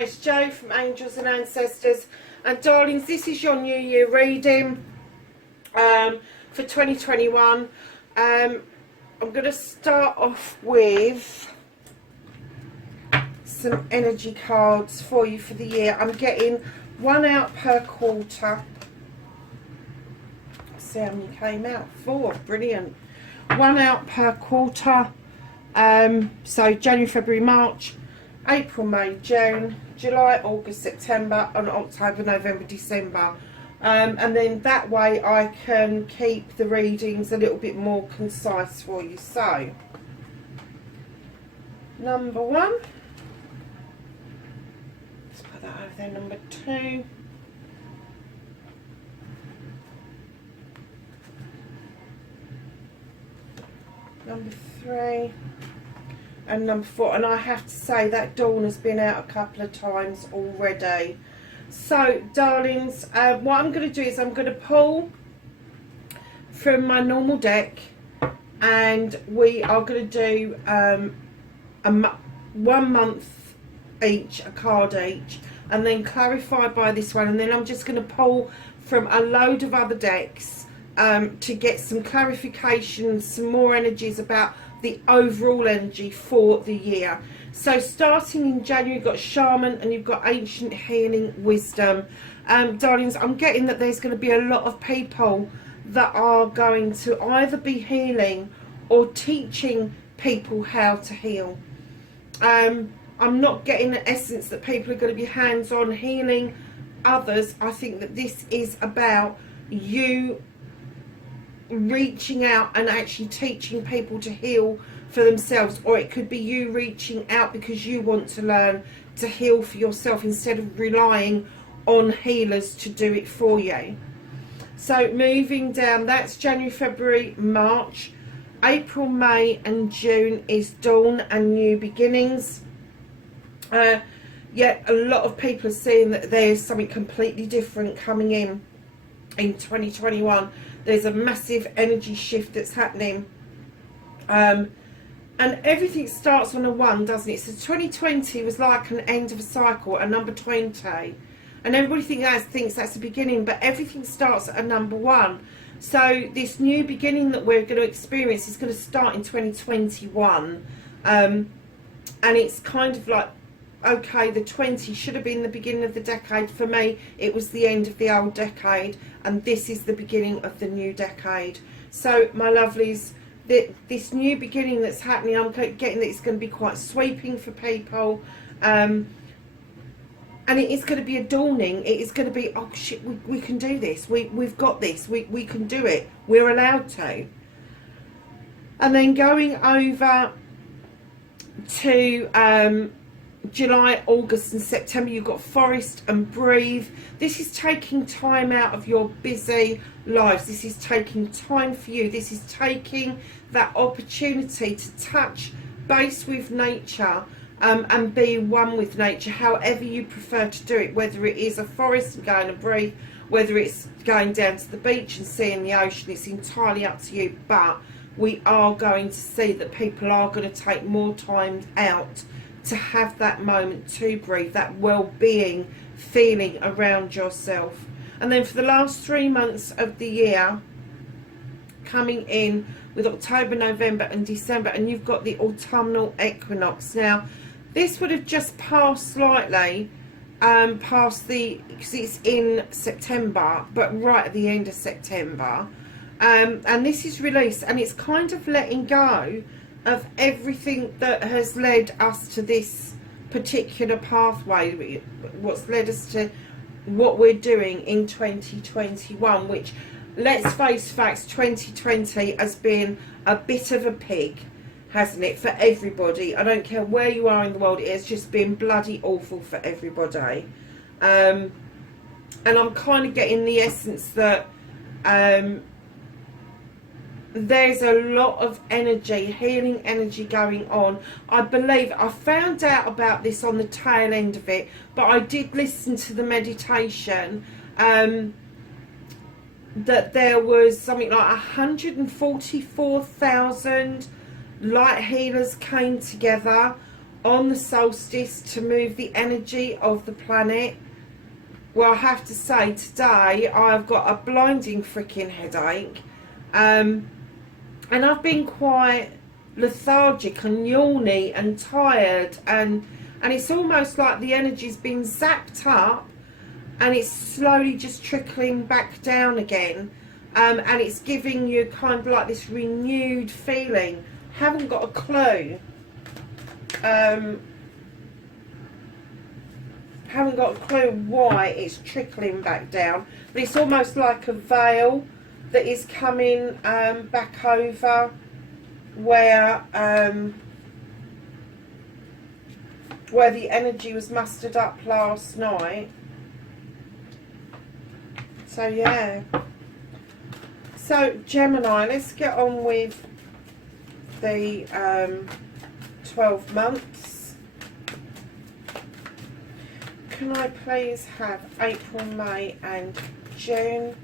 It's Jo from Angels and Ancestors, and darlings, this is your New Year reading for 2021. I'm going to start off with some energy cards for you for the year. I'm getting one out per quarter. Let's see how many came out. 4, brilliant. One out per quarter. So January, February, March, April, May, June, July, August, September, and October, November, December. And then that way I can keep the readings a little bit more concise for you. So, number 1. Let's put that over there. Number 2. Number 3. And number 4, and I have to say that Dawn has been out a couple of times already. So, darlings, what I'm going to do is I'm going to pull from my normal deck, and we are going to do 1 month each, a card each, and then clarify by this one, and then I'm just going to pull from a load of other decks to get some clarification, some more energies about the overall energy for the year. So starting in January, you've got Shaman and you've got Ancient Healing Wisdom. Darlings, I'm getting that there's going to be a lot of people that are going to either be healing or teaching people how to heal. I'm not getting the essence that people are going to be hands-on healing others. I think that this is about you reaching out and actually teaching people to heal for themselves, or it could be you reaching out because you want to learn to heal for yourself instead of relying on healers to do it for you. So moving down, that's January, February, March. April, May and June is Dawn and New Beginnings. Yet a lot of people are seeing that there's something completely different coming in 2021. There's a massive energy shift that's happening. And everything starts on a 1, doesn't it? So 2020 was like an end of a cycle, a number 20. And everybody thinks that's the beginning, but everything starts at a number 1. So this new beginning that we're going to experience is going to start in 2021. And it's kind of like, okay, the 20 should have been the beginning of the decade. For me, it was the end of the old decade, and this is the beginning of the new decade. So, my lovelies, this new beginning that's happening, I'm getting that it's going to be quite sweeping for people. And it is going to be a dawning. It is going to be, oh shit, we can do this. We've got this. We can do it. We're allowed to. And then going over to July, August and September, you've got Forest and Breathe. This is taking time out of your busy lives. This is taking time for you. This is taking that opportunity to touch base with nature and be one with nature, however you prefer to do it, whether it is a forest and going and breathe, whether it's going down to the beach and seeing the ocean. It's entirely up to you, but we are going to see that people are going to take more time out to have that moment to breathe, that well-being feeling around yourself. And then for the last 3 months of the year, coming in with October, November and December, and you've got the Autumnal Equinox. Now, this would have just passed slightly, because it's in September, but right at the end of September. And this is release, and it's kind of letting go of everything that has led us to this particular pathway, what's led us to what we're doing in 2021, which, let's face facts, 2020 has been a bit of a pig, hasn't it, for everybody. I don't care where you are in the world, it has just been bloody awful for everybody. And I'm kind of getting the essence that there's a lot of energy, healing energy going on. I believe I found out about this on the tail end of it, but I did listen to the meditation, that there was something like 144,000 light healers came together on the solstice to move the energy of the planet. Well, I have to say, today I've got a blinding freaking headache, and I've been quite lethargic and yawny and tired, and it's almost like the energy's been zapped up and it's slowly just trickling back down again, and it's giving you kind of like this renewed feeling. Haven't got a clue. Haven't got a clue why it's trickling back down, but it's almost like a veil that is coming back over where the energy was mustered up last night. So yeah, so Gemini, let's get on with the 12 months. Can I please have April, May and June?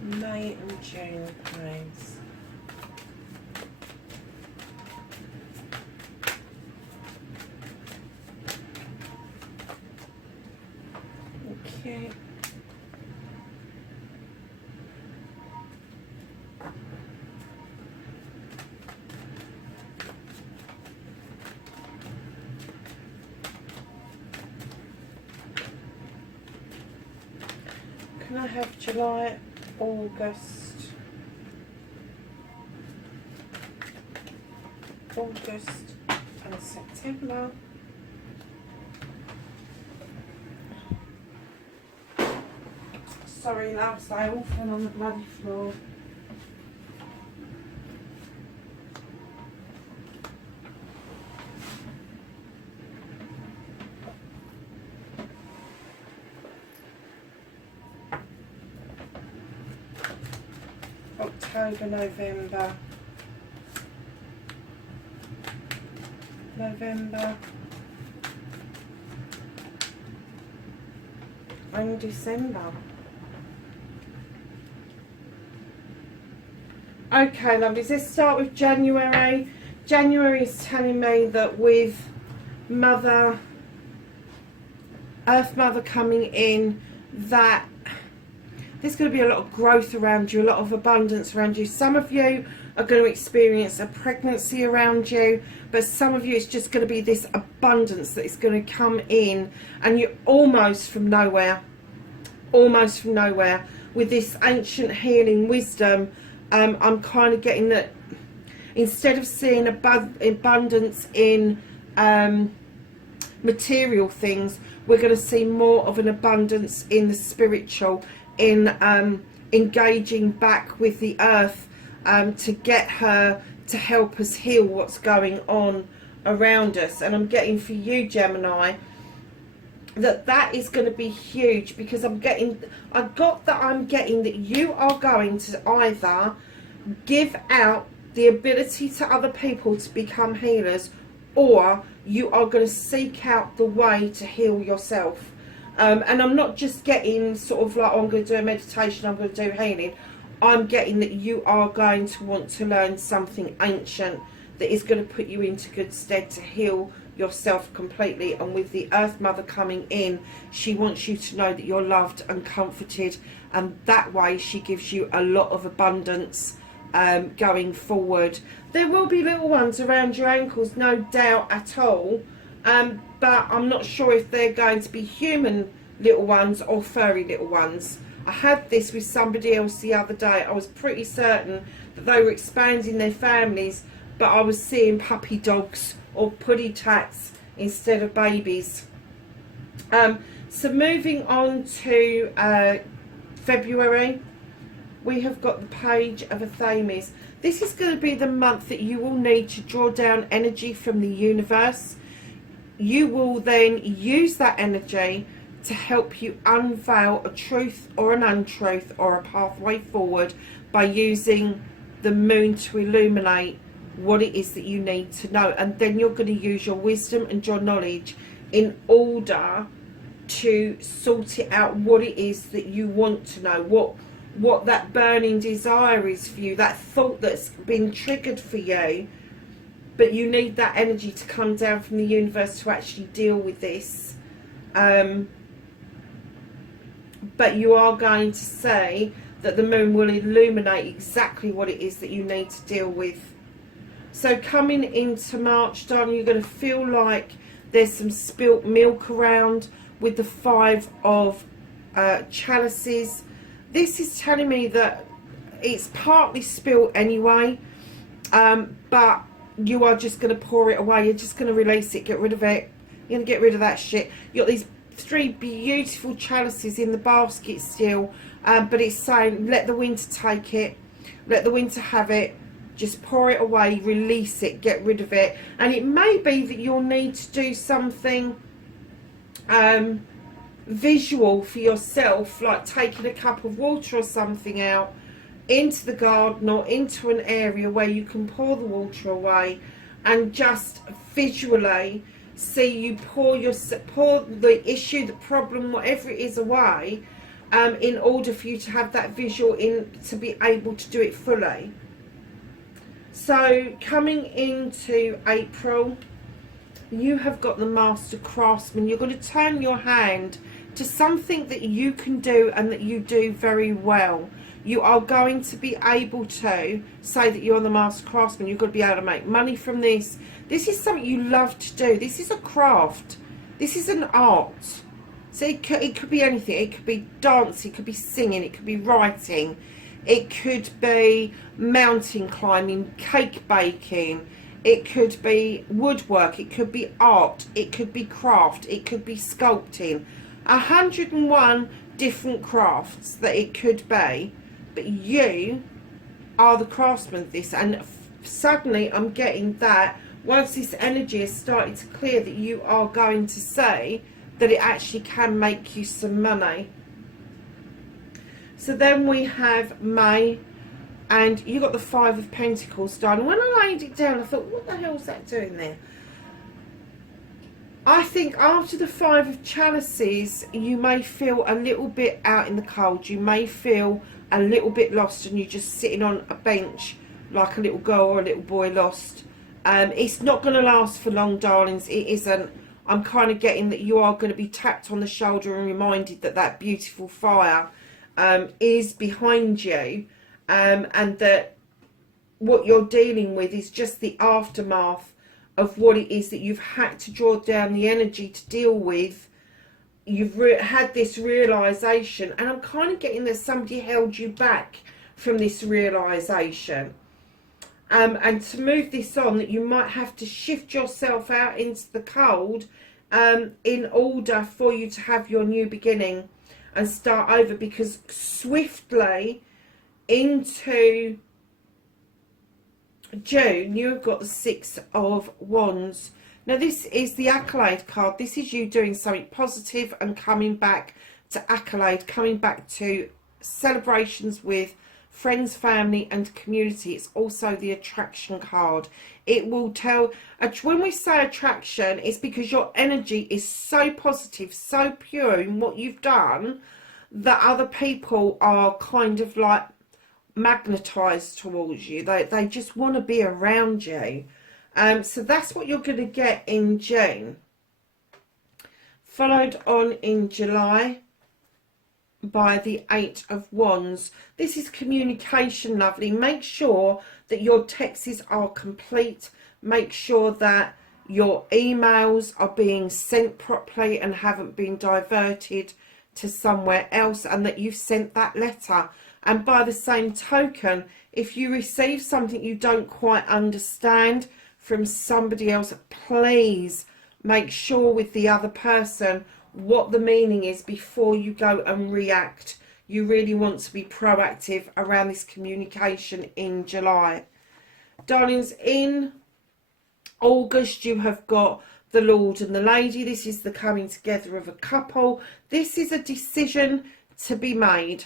May and June, please. Okay. Can I have July, August and September? Sorry, loves, they all fell on the bloody floor. October, November, and December. Okay, lovelies, let's start with January. January is telling me that with Mother, Earth Mother coming in, that there's going to be a lot of growth around you, a lot of abundance around you. Some of you are going to experience a pregnancy around you, but some of you it's just going to be this abundance that is going to come in, and you're almost from nowhere with this ancient healing wisdom. I'm kind of getting that instead of seeing abundance in material things, we're going to see more of an abundance in the spiritual, in engaging back with the earth, to get her to help us heal what's going on around us. And I'm getting for you, Gemini, that is going to be huge, because I'm getting that you are going to either give out the ability to other people to become healers, or you are going to seek out the way to heal yourself. And I'm not just getting sort of like, oh, I'm going to do a meditation, I'm going to do healing. I'm getting that you are going to want to learn something ancient that is going to put you into good stead to heal yourself completely. And with the Earth Mother coming in, she wants you to know that you're loved and comforted, and that way she gives you a lot of abundance going forward. There will be little ones around your ankles, no doubt at all, but I'm not sure if they're going to be human little ones or furry little ones. I had this with somebody else the other day. I was pretty certain that they were expanding their families, but I was seeing puppy dogs or puddy tats instead of babies. So moving on to February, we have got the Page of Athames. This is going to be the month that you will need to draw down energy from the universe. You will then use that energy to help you unveil a truth or an untruth or a pathway forward by using the moon to illuminate what it is that you need to know. And then you're going to use your wisdom and your knowledge in order to sort it out, what it is that you want to know, what that burning desire is for you, that thought that's been triggered for you. But you need that energy to come down from the universe to actually deal with this. But you are going to say that the moon will illuminate exactly what it is that you need to deal with. So coming into March, darling, you're going to feel like there's some spilt milk around with the 5 of chalices. This is telling me that it's partly spilt anyway, but you are just going to pour it away. You're just going to release it, get rid of it. You're going to get rid of that shit. You've got these 3 beautiful chalices in the basket still, but it's saying let the winter take it, let the winter have it. Just pour it away, release it, get rid of it. And it may be that you'll need to do something visual for yourself, like taking a cup of water or something out into the garden or into an area where you can pour the water away, and just visually see you pour the issue, the problem, whatever it is away, in order for you to have that visual in to be able to do it fully. So coming into April, you have got the Master Craftsman. You're going to turn your hand to something that you can do and that you do very well. You are going to be able to say that you're the Master Craftsman. You're going to be able to make money from this. This is something you love to do. This is a craft. This is an art. So it could be anything. It could be dancing, it could be singing, it could be writing, it could be mountain climbing, cake baking, it could be woodwork, it could be art, it could be craft, it could be sculpting. 101 different crafts that it could be, but you are the craftsman of this. And suddenly I'm getting that once this energy has started to clear, that you are going to say that it actually can make you some money. So then we have May, and you got the 5 of Pentacles, darling. When I laid it down, I thought, what the hell is that doing there? I think after the 5 of Chalices, you may feel a little bit out in the cold. You may feel a little bit lost, and you're just sitting on a bench like a little girl or a little boy lost. It's not going to last for long, darlings. It isn't. I'm kind of getting that you are going to be tapped on the shoulder and reminded that that beautiful fire is behind you, and that what you're dealing with is just the aftermath of what it is that you've had to draw down the energy to deal with. You've had this realisation, and I'm kind of getting that somebody held you back from this realisation. And to move this on, that you might have to shift yourself out into the cold in order for you to have your new beginning and start over, because swiftly into June you've got the 6 of Wands. Now this is the accolade card. This is you doing something positive and coming back to accolade, coming back to celebrations with friends, family and community. It's also the attraction card. It will tell, when we say attraction, it's because your energy is so positive, so pure in what you've done, that other people are kind of like magnetized towards you. They just want to be around you. So that's what you're going to get in June. Followed on in July by the 8 of Wands. This is communication, lovely. Make sure that your texts are complete. Make sure that your emails are being sent properly and haven't been diverted to somewhere else, and that you've sent that letter. And by the same token, if you receive something you don't quite understand from somebody else, please make sure with the other person what the meaning is before you go and react. you really want to be proactive around this communication in July. Darlings, in August you have got the Lord and the Lady. This is the coming together of a couple. This is a decision to be made.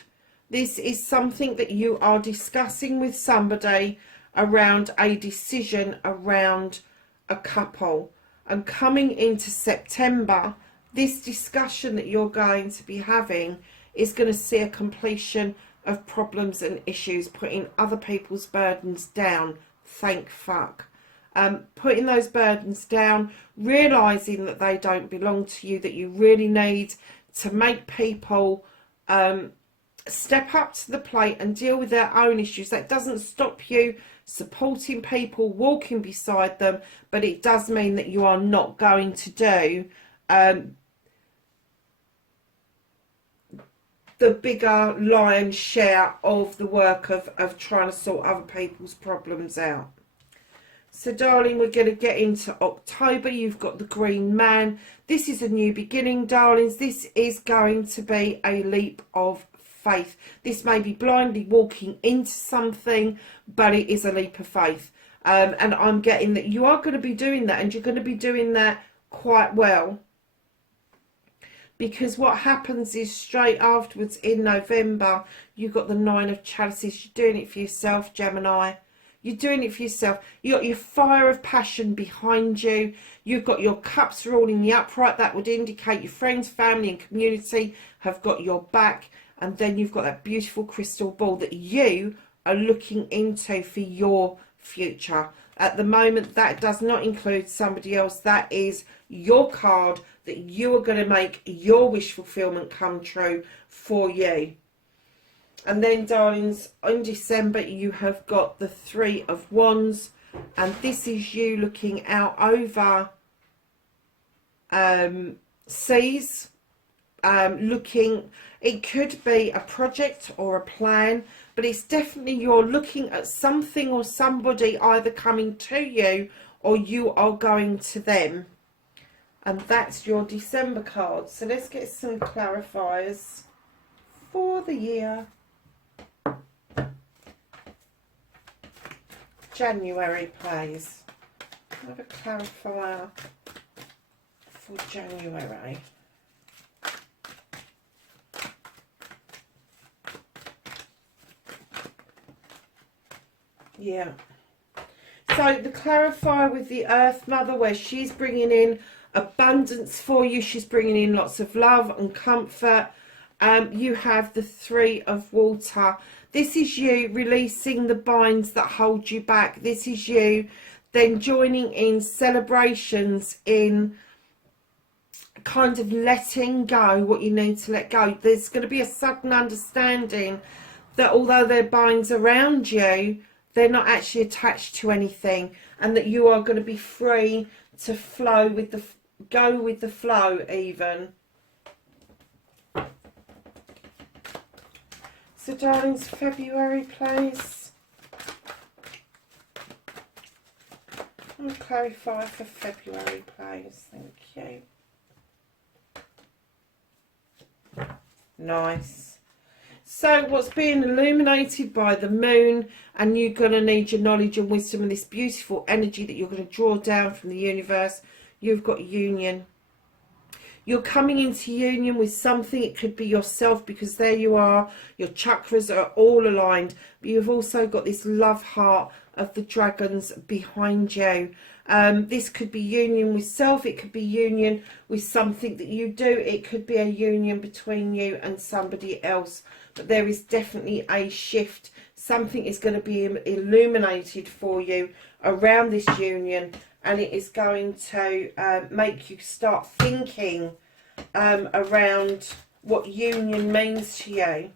This is something that you are discussing with somebody around a decision around a couple. And coming into September, this discussion that you're going to be having is going to see a completion of problems and issues, putting other people's burdens down. Thank fuck. Putting those burdens down, realising that they don't belong to you, that you really need to make people step up to the plate and deal with their own issues. That doesn't stop you supporting people, walking beside them, but it does mean that you are not going to do the bigger lion's share of the work of trying to sort other people's problems out. So darling, we're going to get into October. You've got the Green Man. This is a new beginning, darlings. This is going to be a leap of faith. This may be blindly walking into something, but it is a leap of faith. And I'm getting that you are going to be doing that, and you're going to be doing that quite well. Because what happens is straight afterwards in November, you've got the Nine of Chalices. You're doing it for yourself, Gemini. You're doing it for yourself. You've got your fire of passion behind you. You've got your cups are all in the upright. That would indicate your friends, family and community have got your back. And then you've got that beautiful crystal ball that you are looking into for your future. At the moment, that does not include somebody else. That is your card that you are going to make your wish fulfillment come true for you. And then, darlings, in December, you have got the Three of Wands. And this is you looking out over seas. Looking, it could be a project or a plan, but it's definitely you're looking at something or somebody either coming to you or you are going to them. And that's your December card. So let's get some clarifiers for the year. January, please. Have a clarifier for January. Yeah. So the clarifier with the Earth Mother, where she's bringing in abundance for you. She's bringing in lots of love and comfort. You have the Three of Water. This is you releasing the binds that hold you back. This is you then joining in celebrations in kind of letting go what you need to let go. There's going to be a sudden understanding that although there are binds around you, they're not actually attached to anything, and that you are going to be free to flow with the, go with the flow even. So darlings, February, please. I'm going to clarify for February, please. Thank you. Nice. So what's being illuminated by the moon, and you're going to need your knowledge and wisdom and this beautiful energy that you're going to draw down from the universe. You've got union. You're coming into union with something. It could be yourself, because there you are. Your chakras are all aligned. But you've also got this love heart of the dragons behind you. This could be union with self. It could be union with something that you do. It could be a union between you and somebody else. But there is definitely a shift. Something is going to be illuminated for you around this union. And it is going to make you start thinking around what union means to you.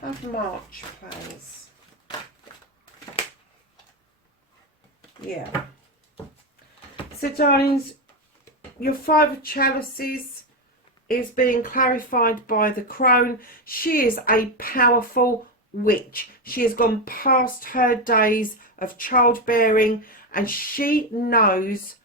Have March, please. Yeah. So, darlings, your Five of Chalices is being clarified by the crone. She is a powerful witch. She has gone past her days of childbearing, and she knows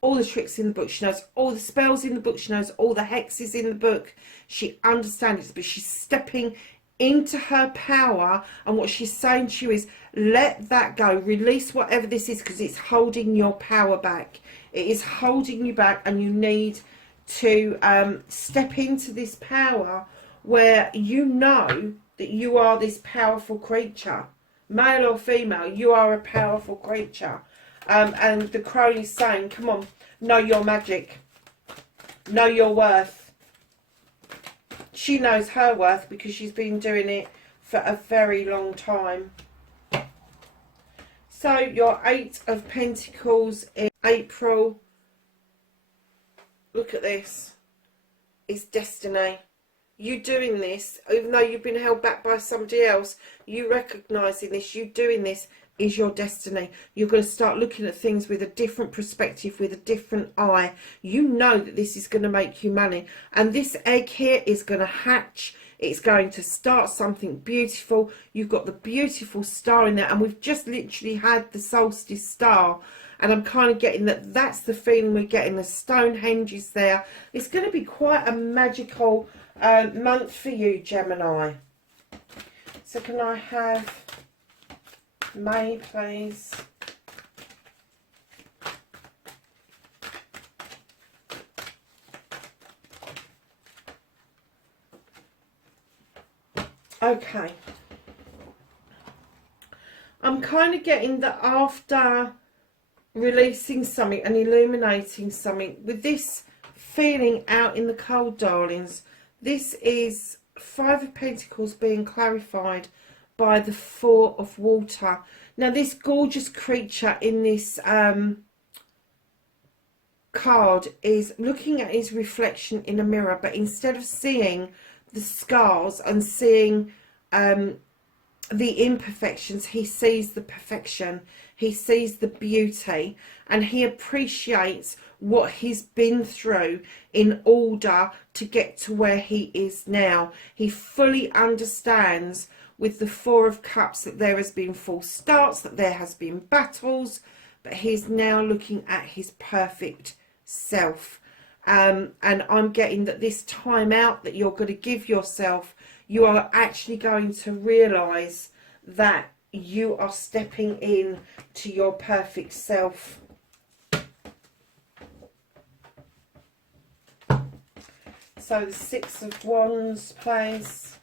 all the tricks in the book. She knows all the spells in the book. She knows all the hexes in the book. She understands it, but she's stepping into her power. And what she's saying to you is, let that go. Release whatever this is, because it's holding your power back. It is holding you back, and you need to step into this power where you know that you are this powerful creature. Male or female, you are a powerful creature. And the crone is saying, come on, know your magic. Know your worth. She knows her worth because she's been doing it for a very long time. So your 8 of Pentacles in April. Look at this. It's destiny. You doing this, even though you've been held back by somebody else, you recognising this, you doing this is your destiny. You're going to start looking at things with a different perspective, with a different eye. You know that this is going to make you money. And this egg here is going to hatch. It's going to start something beautiful. You've got the beautiful star in there. And we've just literally had the solstice star. And I'm kind of getting that that's the feeling we're getting. The Stonehenge is there. It's going to be quite a magical month for you, Gemini. So can I have May, please? Okay. I'm kind of getting that after releasing something and illuminating something, with this feeling out in the cold, darlings, this is 5 of Pentacles being clarified by the 4 of Water. Now this gorgeous creature in this card is looking at his reflection in a mirror, but instead of seeing the scars and seeing the imperfections, he sees the perfection. He sees the beauty, and he appreciates what he's been through in order to get to where he is now. He fully understands with the 4 of Cups that there has been false starts, that there has been battles, but he's now looking at his perfect self. And I'm getting that this time out that you're going to give yourself, you are actually going to realise that you are stepping in to your perfect self. So the 6 of Wands, please.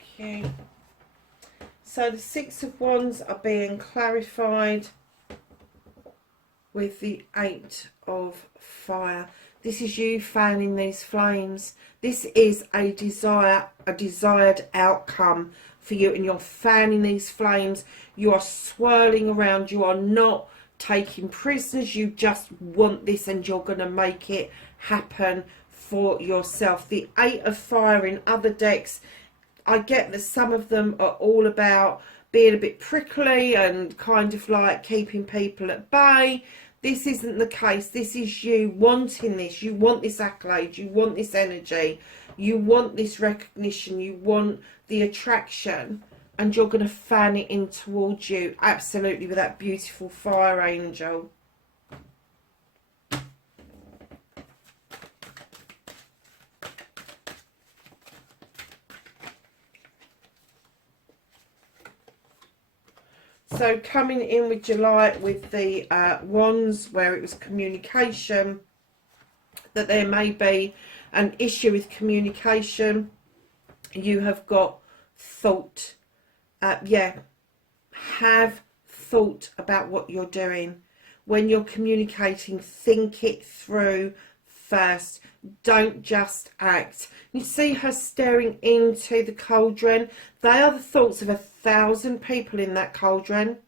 Okay. So the 6 of Wands are being clarified with the 8 of Fire. This is you fanning these flames. This is a desired outcome for you, and you're fanning these flames. You are swirling around. You are not taking prisoners. You just want this, and you're going to make it happen for yourself. The 8 of Fire in other decks, I get that some of them are all about being a bit prickly and kind of like keeping people at bay. This isn't the case. This is you wanting this. You want this accolade. You want this energy. You want this recognition. You want the attraction. And you're going to fan it in towards you. Absolutely, with that beautiful fire angel. So coming in with July with the Wands, where it was communication, that there may be an issue with communication. You have got thought. Have thought about what you're doing. When you're communicating, think it through first. Don't just act. You see her staring into the cauldron. They are the thoughts of 1,000 people in that cauldron,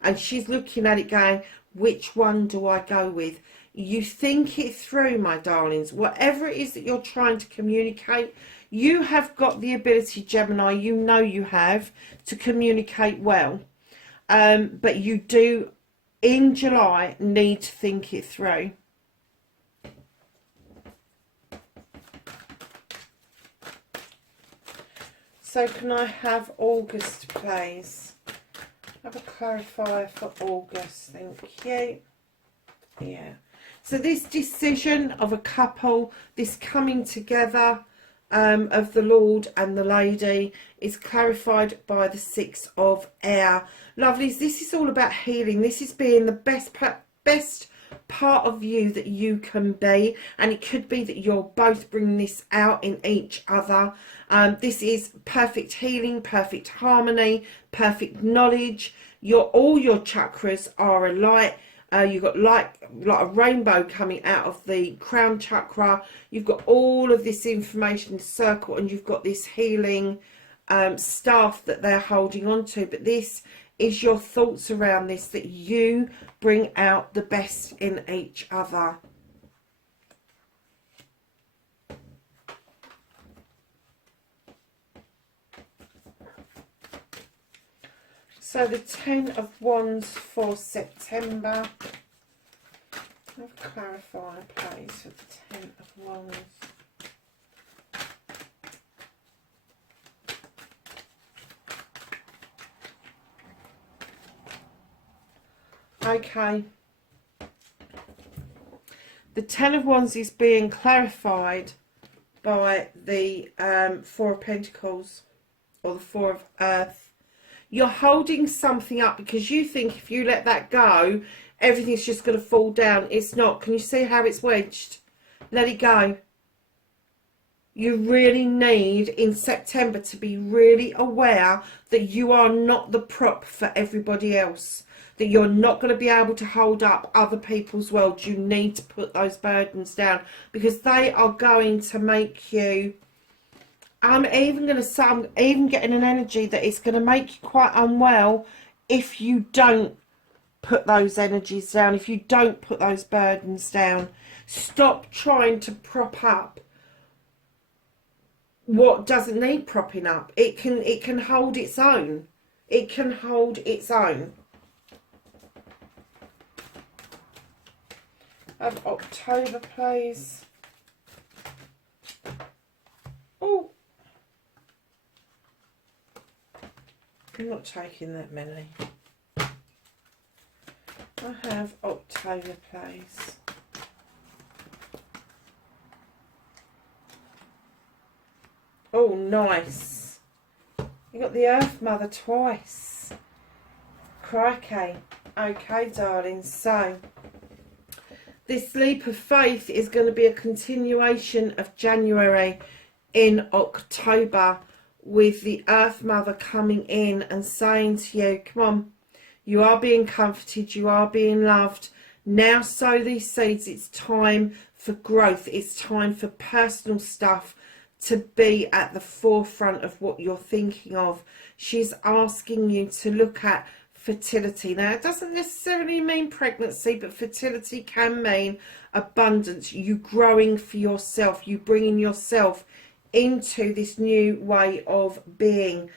and she's looking at it going, which one do I go with? You think it through, my darlings. Whatever it is that you're trying to communicate, you have got the ability, Gemini, you know you have, to communicate well, but you do in July need to think it through. So can I have August, please? Have a clarifier for August, thank you. Yeah. So this decision of a couple, this coming together of the Lord and the Lady is clarified by the Six of Air. Lovelies, this is all about healing. This is being the best part of you that you can be, and it could be that you're both bringing this out in each other. This is perfect healing, perfect harmony, perfect knowledge. All your chakras are alight. You've got like a rainbow coming out of the crown chakra. You've got all of this information circle, and you've got this healing staff that they're holding on to. But this is your thoughts around this, that you bring out the best in each other. So the 10 of Wands for September. I'll clarify, please, for the 10 of Wands. Okay. The 10 of Wands is being clarified by the 4 of Pentacles, or the 4 of Earth. You're holding something up because you think if you let that go, everything's just going to fall down. It's not. Can you see how it's wedged? Let it go. You really need in September to be really aware that you are not the prop for everybody else. That you're not going to be able to hold up other people's world. You need to put those burdens down, because they are going to make you... I'm even going to say, I'm even getting an energy that it's going to make you quite unwell if you don't put those energies down, if you don't put those burdens down. Stop trying to prop up what doesn't need propping up. It can hold its own. It can hold its own. Have October, please. Oh. I'm not taking that many. I have October, please. Oh, nice. You got the Earth Mother twice. Crikey. Okay, darling. So, this leap of faith is going to be a continuation of January in October, with the Earth Mother coming in and saying to you, come on, you are being comforted, you are being loved. Now sow these seeds. It's time for growth. It's time for personal stuff to be at the forefront of what you're thinking of. She's asking you to look at fertility. Now, it doesn't necessarily mean pregnancy, but fertility can mean abundance. You growing for yourself, you bringing yourself into this new way of being,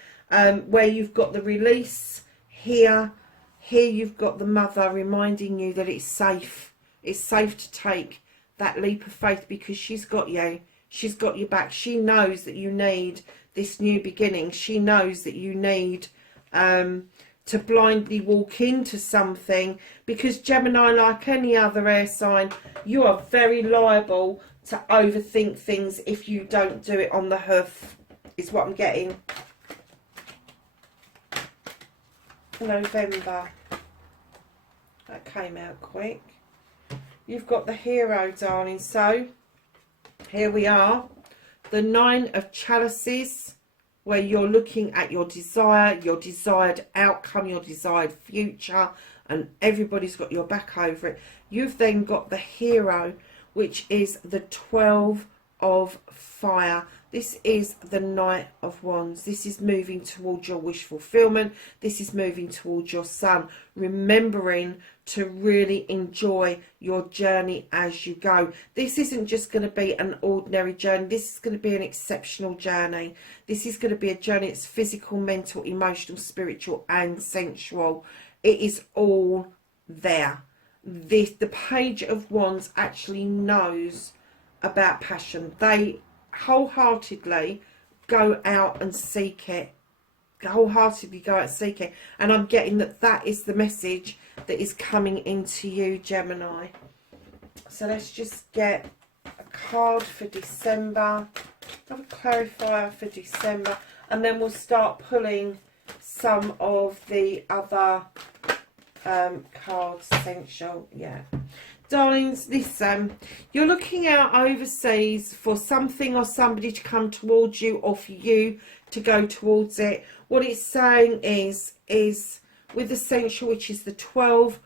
where you've got the release here you've got the Mother reminding you that it's safe to take that leap of faith, because she's got you, she's got your back. She knows that you need this new beginning. She knows that you need to blindly walk into something, because Gemini, like any other air sign, you are very liable to overthink things if you don't do it on the hoof, is what I'm getting. November. That came out quick. You've got the Hero, darling. So, here we are. The 9 of Chalices, where you're looking at your desire, your desired outcome, your desired future, and everybody's got your back over it. You've then got the Hero, which is the 12 of Fire. This is the Knight of Wands. This is moving towards your wish fulfillment. This is moving towards your sun. Remembering to really enjoy your journey as you go. This isn't just going to be an ordinary journey. This is going to be an exceptional journey. This is going to be a journey that's physical, mental, emotional, spiritual, and sensual. It is all there. The Page of Wands actually knows about passion. They wholeheartedly go out and seek it. Wholeheartedly go out and seek it. And I'm getting that that is the message that is coming into you, Gemini. So let's just get a card for December. Have a clarifier for December. And then we'll start pulling some of the other cards, essential. Yeah. Darlings, listen, you're looking out overseas for something or somebody to come towards you, or for you to go towards it. What it's saying is with the Essential, which is the 12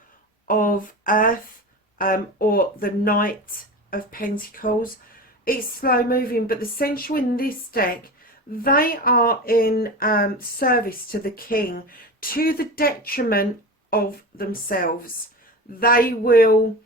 of Earth, or the Knight of Pentacles, it's slow moving, but the Essential in this deck, they are in service to the King, to the detriment of themselves. They will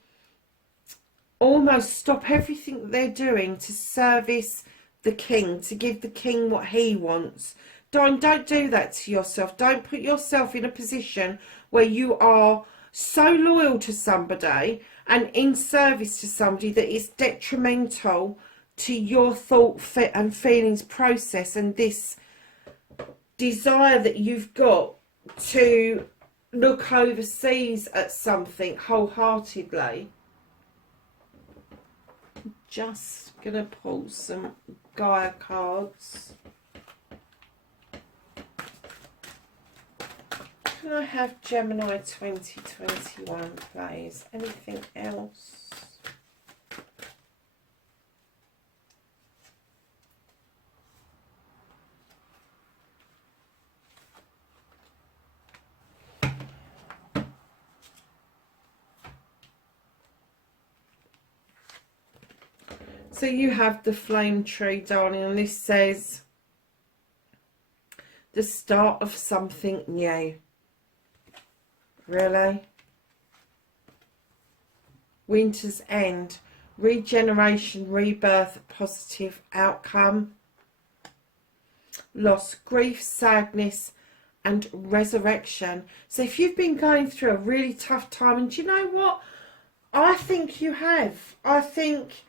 almost stop everything that they're doing to service the King, to give the King what he wants. Don't do that to yourself. Don't put yourself in a position where you are so loyal to somebody and in service to somebody that is detrimental to your thought and feelings process, and this desire that you've got to look overseas at something wholeheartedly. Just gonna pull some Gaia cards. Can I have Gemini 2021, please? Anything else? So you have the flame tree, darling, and this says the start of something new. Really? Winter's end, regeneration, rebirth, positive outcome, loss, grief, sadness, and resurrection. So if you've been going through a really tough time, and do you know what? I think you have. I think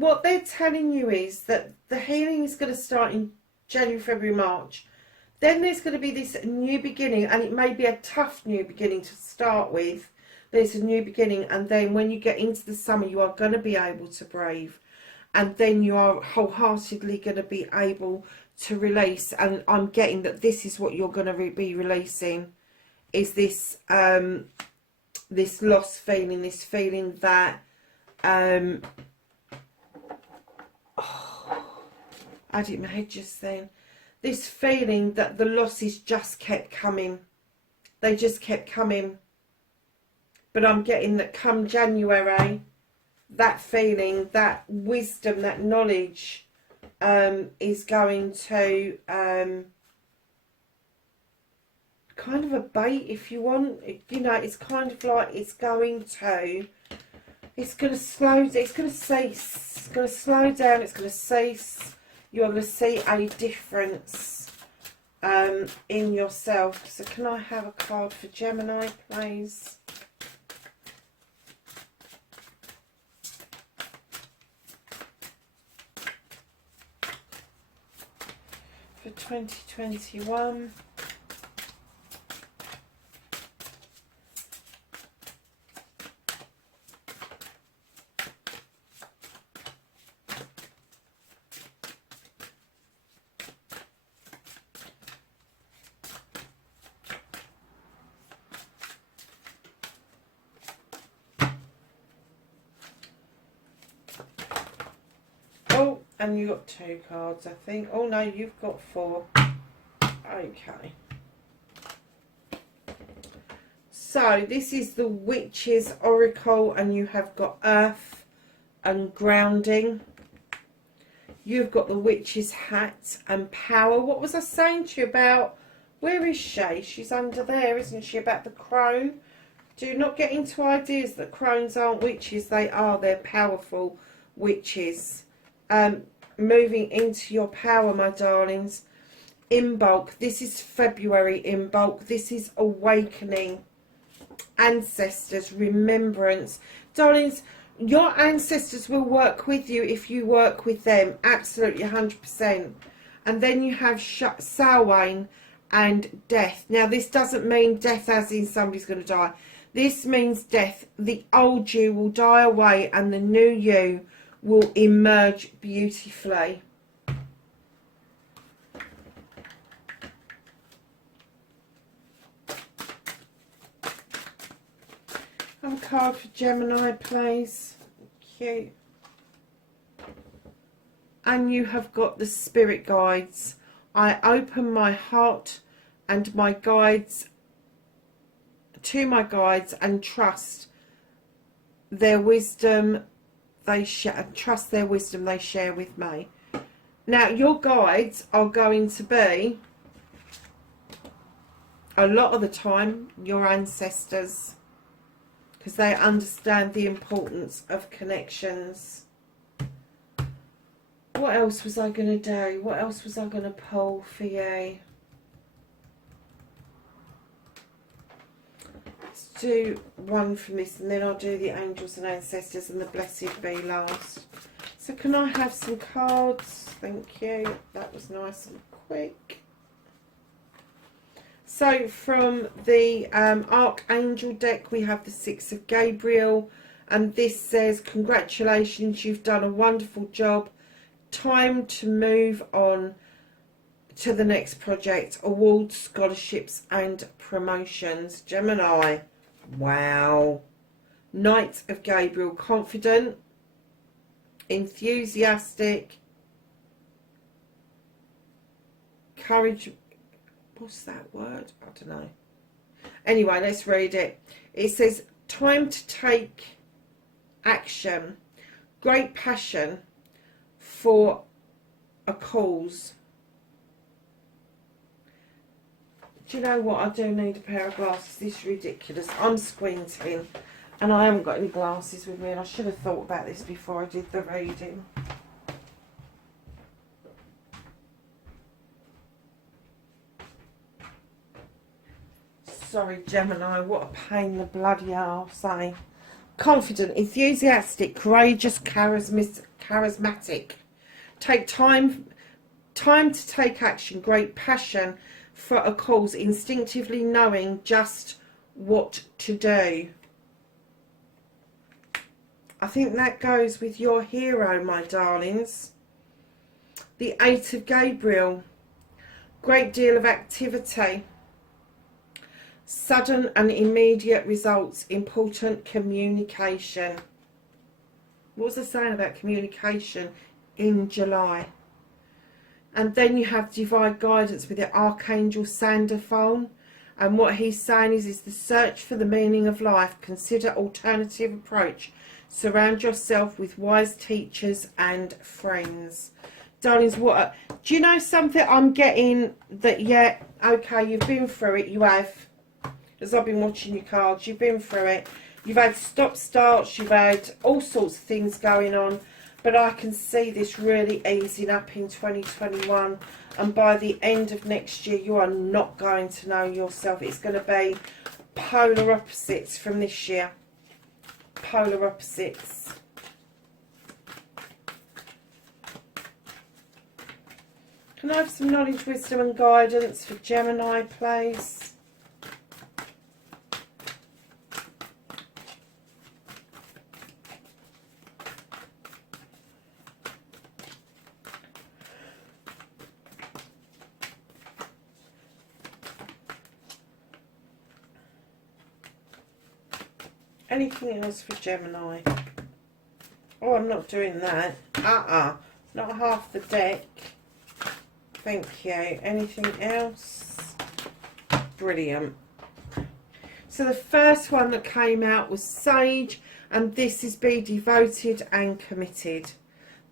what they're telling you is that the healing is going to start in January, February, March. Then there's going to be this new beginning, and it may be a tough new beginning to start with. There's a new beginning, and then when you get into the summer, you are going to be able to brave. And then you are wholeheartedly going to be able to release. And I'm getting that this is what you're going to be releasing, is this this lost feeling, this feeling that... I had it in my head just then. This feeling that the losses just kept coming. They just kept coming. But I'm getting that come January, that feeling, that wisdom, that knowledge is going to kind of abate, if you want. You know, it's kind of like it's going to slow, it's going to cease. It's going to slow down, it's going to cease. You're going to see a difference in yourself. So can I have a card for Gemini, please? For 2021. And you got 2 cards, I think. Oh no, you've got 4. Okay. So this is the Witch's Oracle, and you have got Earth and Grounding. You've got the Witch's Hat and Power. What was I saying to you about? Where is she? She's under there, isn't she? About the crone. Do not get into ideas that crones aren't witches. They are. They're powerful witches. Moving into your power, my darlings. In bulk. This is February in bulk. This is awakening. Ancestors. Remembrance. Darlings, Your ancestors will work with you if you work with them, absolutely 100%. And then you have Samhain and death. Now this doesn't mean death as in somebody's going to die. This means death. The old you will die away and the new you will emerge beautifully. Have a card for Gemini, please. Cute. And you have got the spirit guides. I open my heart and my guides to my guides and trust their wisdom they share. Trust their wisdom they share with me. Now your guides are going to be, a lot of the time, your ancestors, because they understand the importance of connections. What else was I going to do? What else was I going to pull for you? Let's do one from this and then I'll do the angels and ancestors and the blessed be last. So can I have some cards? Thank you. That was nice and quick. So from the Archangel deck, we have the Six of Gabriel. And this says, congratulations, you've done a wonderful job. Time to move on to the next project. Awards, scholarships and promotions. Gemini. Wow. Knight of Gabriel. Confident. Enthusiastic. Courage. What's that word? I don't know. Anyway, let's read it. It says, time to take action. Great passion for a cause. Do you know what? I do need a pair of glasses. This is ridiculous. I'm squinting and I haven't got any glasses with me, and I should have thought about this before I did the reading. Sorry, Gemini, what a pain in the bloody arse, eh? Confident, enthusiastic, courageous, charismatic. Take time to take action, great passion for a cause, instinctively knowing just what to do. I think that goes with your hero, my darlings. The Eight of Gabriel. Great deal of activity. Sudden and immediate results. Important communication. What was I saying about communication in July? And then you have divine guidance with the Archangel Sandalphon. And what he's saying is the search for the meaning of life. Consider alternative approach. Surround yourself with wise teachers and friends. Darlings, what? Do you know something I'm getting that, yeah, okay, you've been through it, you have. As I've been watching your cards, you've been through it. You've had stop-starts, you've had all sorts of things going on. But I can see this really easing up in 2021. And by the end of next year, you are not going to know yourself. It's going to be polar opposites from this year. Polar opposites. Can I have some knowledge, wisdom and guidance for Gemini, please? Anything else for Gemini? Oh, I'm not doing that. Not half the deck. Thank you. Anything else? Brilliant. So the first one that came out was Sage, and this is Be Devoted and Committed.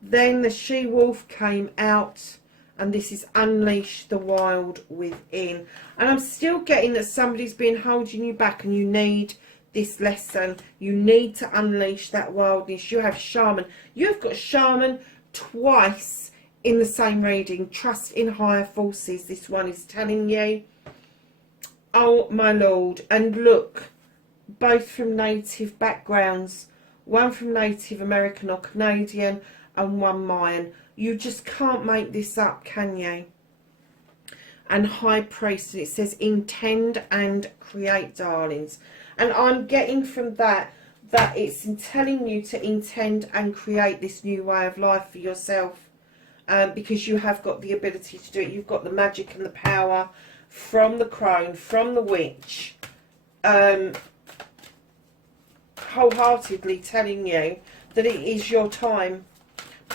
Then the She-Wolf came out, and this is Unleash the Wild Within. And I'm still getting that somebody's been holding you back, and you need this lesson. You need to unleash that wildness. You have Shaman. You've got Shaman twice in the same reading. Trust in higher forces, this one is telling you. Oh my lord. And look, both from native backgrounds. one from Native American or Canadian, and one Mayan. You just can't make this up, can you? And High Priest, and it says intend and create, darlings. And I'm getting from that it's telling you to intend and create this new way of life for yourself, because you have got the ability to do it. You've got the magic and the power from the crone, from the witch, wholeheartedly telling you that it is your time.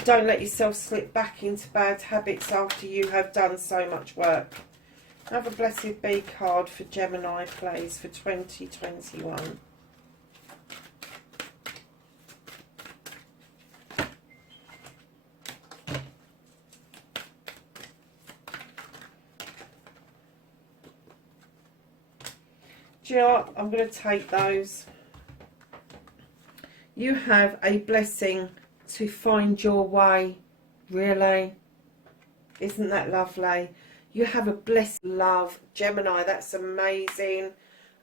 Don't let yourself slip back into bad habits after you have done so much work. Have a blessed be card for Gemini, please, for 2021. Do you know what? I'm going to take those. You have a blessing to find your way, really. Isn't that lovely? You have a blessed love, Gemini, that's amazing.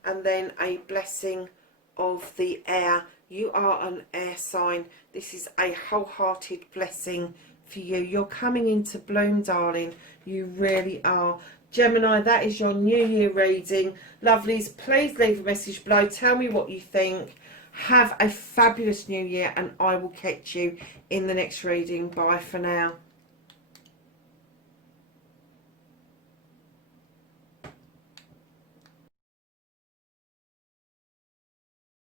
And then a blessing of the air. You are an air sign. This is a wholehearted blessing for you. You're coming into bloom, darling. You really are. Gemini, that is your New Year reading. Lovelies, please leave a message below. Tell me what you think. Have a fabulous New Year, and I will catch you in the next reading. Bye for now.